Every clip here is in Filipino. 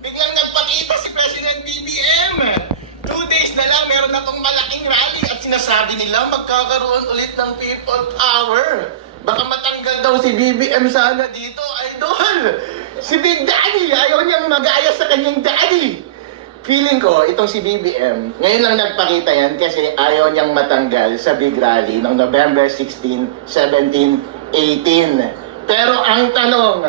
biglang nagpakita si President BBM. 2 days na lang, meron na tong malaking rally at sinasabi nila magkakaroon ulit ng people power. Baka matanggal daw si BBM sana dito, idol. Si Big Daddy, ayaw niyang mag-ayos sa kanyang daddy. Feeling ko, itong si BBM, ngayon lang nagpakita yan kasi ayaw niyang matanggal sa big rally ng November 16, 17, 18. Pero ang tanong,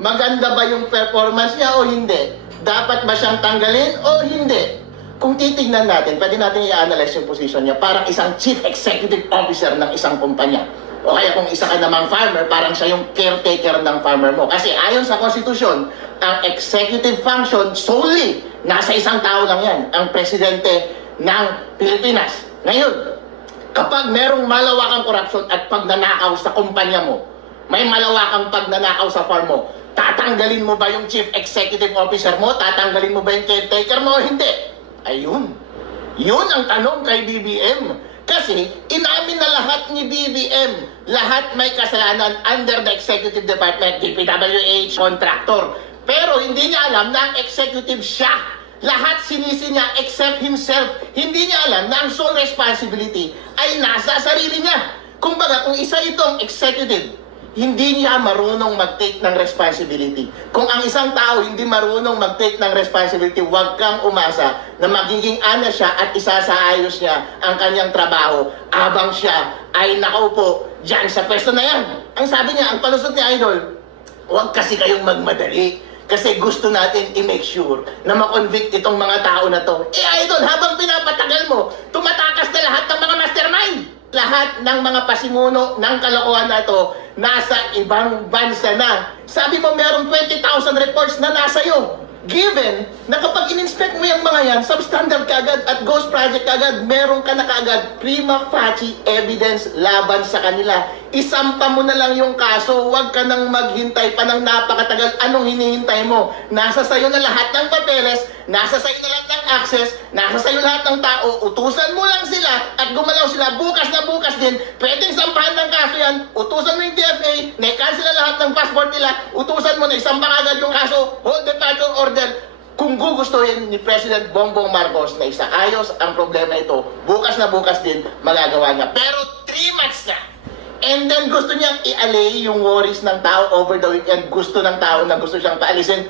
maganda ba yung performance niya o hindi? Dapat ba siyang tanggalin o hindi? Kung titignan natin, pwede natin i-analyze yung position niya parang isang chief executive officer ng isang kumpanya. O kaya kung isa ka namang farmer, parang siya yung caretaker ng farmer mo. Kasi ayon sa konstitusyon, ang executive function solely nasa isang tao lang yan, ang presidente ng Pilipinas. Ngayon, kapag merong malawakang korupsyon at pagnanakaw sa kumpanya mo, may malawakang pagnanakaw sa farm mo, tatanggalin mo ba yung chief executive officer mo? Tatanggalin mo ba yung caretaker mo o hindi? Ayun. Yun ang tanong kay BBM. Kasi inamin na lahat ni BBM, lahat may kasalanan under the executive department, DPWH, contractor. Pero hindi niya alam na ang executive siya. Lahat sinisi niya except himself. Hindi niya alam na ang sole responsibility ay nasa sarili niya. Kumbaga, kung isa itong executive, hindi niya marunong mag-take ng responsibility. Kung ang isang tao hindi marunong mag-take ng responsibility, huwag kang umasa na magiging ana siya at isasaayos niya ang kanyang trabaho habang siya ay nakaupo dyan sa pwesto na yan. Ang sabi niya, ang palusot ni Idol, huwag kasi kayong magmadali. Kasi gusto natin i-make sure na ma-convict itong mga tao na to. Idol, habang pinapatagal mo, tumatakas na lahat ng mga mastermind. Lahat ng mga pasimuno ng kalokohan na ito nasa ibang bansa na. Sabi mo merong 20,000 reports na nasa iyo. Given na kapag in-inspect mo yung mga yan, substandard kagad at ghost project kagad, meron ka na kagad prima facie evidence laban sa kanila. Isampa mo na lang yung kaso, huwag ka nang maghintay pa ng napakatagal. Anong hinihintay mo? Nasa sayo na lahat ng papeles, nasa sayo na lahat ng access, nasa sayo lahat ng tao, utusan mo lang sila at gumalaw sila bukas na bukas din. Pwedeng sampahan ng kaso yan, utusan mo yung DFA, na-cancel na lahat ng passport nila, utusan mo na isampa agad yung kaso, hold departure order. Kung gugustuhin ni President Bongbong Marcos na isaayos ang problema ito, bukas na bukas din magagawa niya. Pero 3 months na. And then gusto niyang i-allay yung worries ng tao over the weekend. Gusto ng tao na gusto siyang paalisin.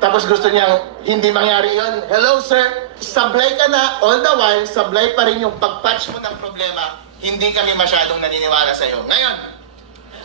Tapos gusto niyang hindi mangyari yon. Hello sir, sablay ka na, all the while, sablay pa rin yung pag-patch mo ng problema. Hindi kami masyadong naniniwala sa'yo. Ngayon,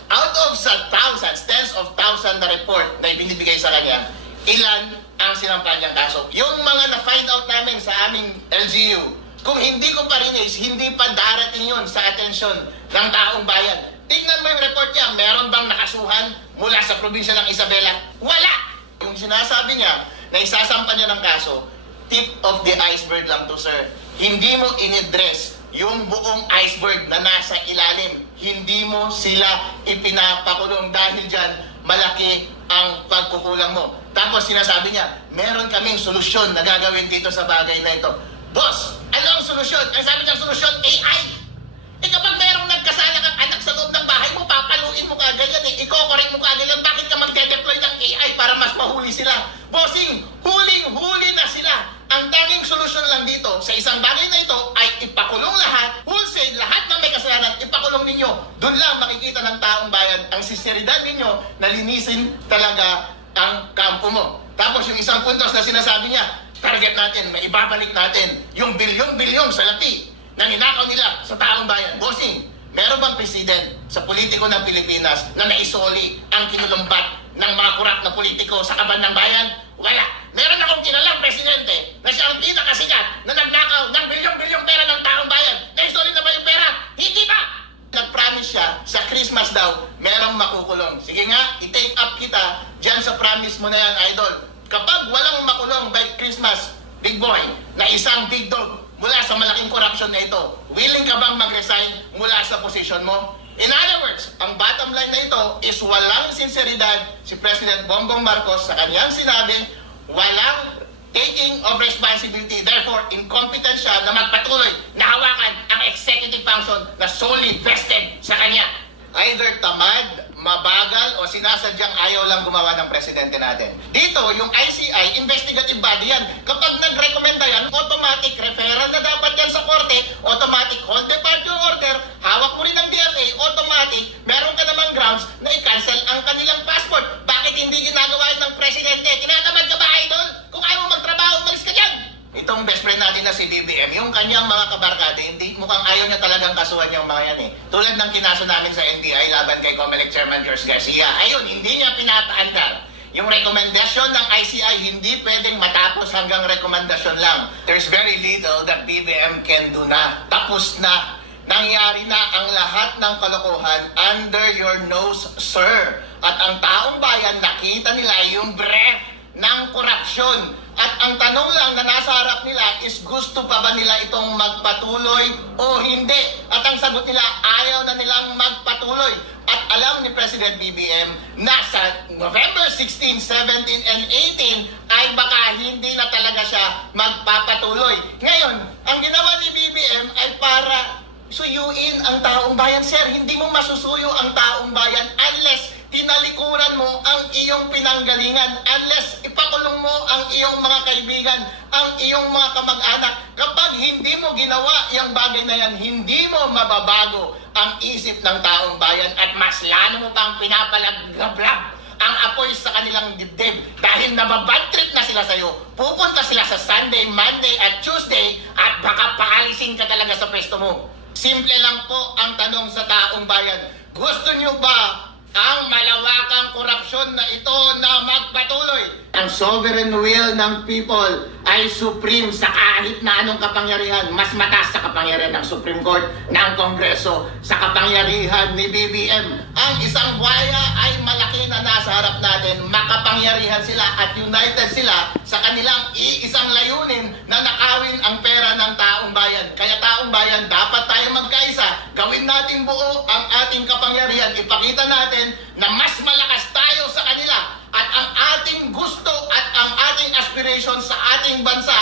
out of sa thousands, tens of thousands na report na ibinibigay sa kanya, ilan ang sinampan niyang kaso? Yung mga na-find out namin sa aming LGU, kung hindi ko pa rin hindi pa darating yun sa atensyon ng taong bayan. Tingnan mo yung report niya, meron bang nakasuhan mula sa probinsya ng Isabela? Wala! Yung sinasabi niya na isasampa niya ng kaso, tip of the iceberg lang to sir. Hindi mo in-address yung buong iceberg na nasa ilalim. Hindi mo sila ipinapakulong dahil dyan malaki ang pagkukulang mo. Tapos sinasabi niya, meron kaming solusyon na gagawin dito sa bagay na ito. Boss, ano ang solusyon? Ang sabi niyang solusyon, AI. Kapag merong nagkasala kang anak sa loob ng bahay mo, papaluin mo kagad yan i-correct mo kagad yan. Bakit ka magde-deploy ng AI para mas mahuli sila? Bossing, huling-huli na sila. Ang tanging solusyon lang dito sa isang bagay na ito ay ipakulong lahat, wholesale, lahat na may kasalanan, ipakulong ninyo. Doon lang makikita ng taong bayan ang sinseridad ninyo na linisin talaga ang kampo mo. Tapos yung isang puntos na sinasabi niya, target natin, may ibabalik natin yung bilyon-bilyon sa laki na ninakaw nila sa taong bayan. Bossing, meron bang president sa politiko ng Pilipinas na naisoli ang kinulumbat ng mga korap na politiko sa kaban ng bayan? Wala. Meron akong kilalang presidente na siya ang pinakasikat na nagnakaw ng bilyong-bilyong pera ng taong bayan. Naisoli na ba yung pera? Hindi pa! Nag-promise siya sa Christmas daw, merong makukulong. Sige nga, i-take up kita dyan sa promise mo na yan, idol. Kapag walang makulong by Christmas, big boy, na isang big dog mula sa malaking corruption na ito, willing ka bang mag-resign mula sa position mo? In other words, ang bottom line na ito is walang sinseridad si President Bongbong Marcos sa kanyang sinabi, walang taking of responsibility, therefore incompetent siya na magpatuloy na hawakan ang executive function na solely vested sa kanya. Either tamad mabagal o sinasadyang ayaw lang gumawa ng presidente natin. Dito, yung ICI, investigative body yan. Kapag nag-recommenda yan, automatic referral na dapat yan sa korte, automatic hold departure order, hawak mo rin ng DFA, automatic, meron ka namang grounds na i-cancel ang kanilang passport. Bakit hindi ginagawa yun ng presidente? Tinatamad ka ba, idol? Kung ayaw mo magtrabaho, umalis ka dyan! Itong best friend natin na si BBM, yung kanyang mga kabarkada, hindi mukhang ayaw niya talagang kasuhan yung mga yan eh. Tulad ng kinaso namin sa NBI laban kay COMELEC Chairman George Garcia. Ayun, hindi niya pinapaandar. Yung rekomendasyon ng ICI hindi pwedeng matapos hanggang rekomendasyon lang. There's very little that BBM can do na. Tapos na. Nangyari na ang lahat ng kalokohan under your nose, sir. At ang taong bayan nakita nila yung breath ng korupsyon. At ang tanong lang na nasa harap nila is gusto pa ba nila itong magpatuloy o hindi? At ang sagot nila, ayaw na nilang magpatuloy. At alam ni President BBM na sa November 16, 17, and 18 ay baka hindi na talaga siya magpapatuloy. Ngayon, ang ginawa ni BBM ay para suyuin ang taong bayan. Sir, hindi mo masusuyo ang taong bayan unless tinalikuran mo ang iyong pinanggalingan, unless ipakulong mo ang iyong mga kaibigan, ang iyong mga kamag-anak. Kapag hindi mo ginawa yung bagay na yan, hindi mo mababago ang isip ng taong bayan at mas lalo mo pang pinapalaglablab ang apoy sa kanilang dibdib dahil nababad trip na sila sa'yo. Pupunta sila sa Sunday, Monday at Tuesday at baka paalisin ka talaga sa pwesto mo. Simple lang po ang tanong sa taong bayan. Gusto nyo ba ang malawakang korupsyon na ito na magpatuloy? Ang sovereign will ng people ay supreme sa kahit na anong kapangyarihan. Mas mataas sa kapangyarihan ng Supreme Court, ng Kongreso, sa kapangyarihan ni BBM. Ang isang buhaya ay malaki na nasa harap natin. Makapangyarihan sila at united sila sa kanilang iisang layunin na nakawin ang pera ng taong bayan. Kaya taong bayan, dapat tayo magkaisa. Gawin natin buo ang ating kapangyarihan. Ipakita natin na mas malakas tayo sa kanila at ang ating gusto at ang ating aspiration sa ating bansa